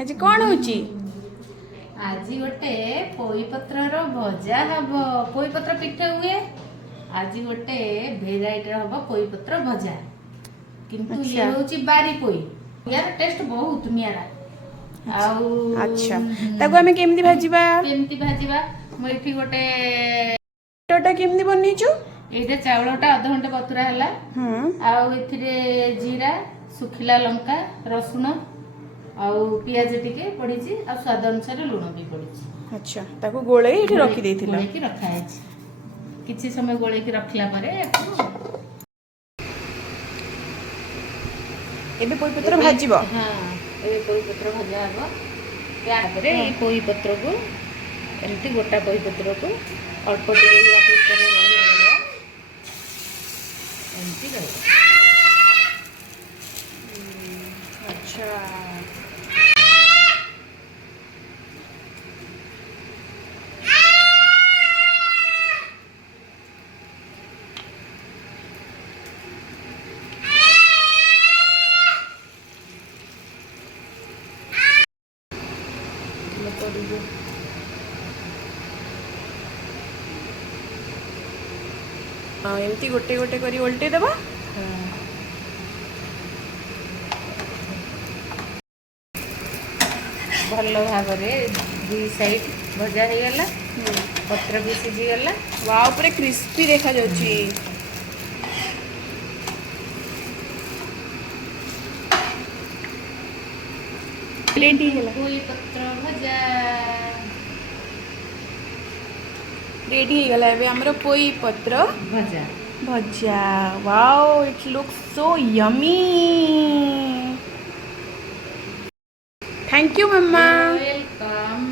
आज कौन होची आज गोटे पोईपत्र भजा हम पोईपत्र पिठा हुए आज गोटे भेराइटी हम पोईपत्र भजा किंतु ये अच्छा। होची बारी पोई यार टेस्ट बहुत नियारा आउ अच्छा ताको हमें केमती भाजीबा केमती भाजीबा मो एठी गोटे टोटा केमती बनीचु एटा चावलटा आधा घंटे बतुरा हला आउ एथिरे जीरा सुखिला लंका रसुण आउ पियाज टिके पड़ीची आ स्वाद अनुसार लूण भी पड़ीची। अच्छा ताको गोळे एठी रखी देथिला गोळे की रखा है किछि समय गोळे की रखला परे एबे पोई पत्र भाजीबो। हां ए पोई पत्र भजा हबो या परे ए पोई पत्र को एमती गोटा पोई पत्र को अल्प टिके या पिस करे रहला एमती करे। अच्छा एमती गोटे गोटे करी उल्टे दबा। भल भाव दुई साइड भजा हो गला पत्र भी सीझी गला वाओ पूरा क्रिस्पी देखा जाउची। रेडी हैला पोई पत्र भजा रेडी हो गला एबे हमरो पोई पत्र भजा भजा। Wow it looks so yummy. Thank you mamma. Welcome.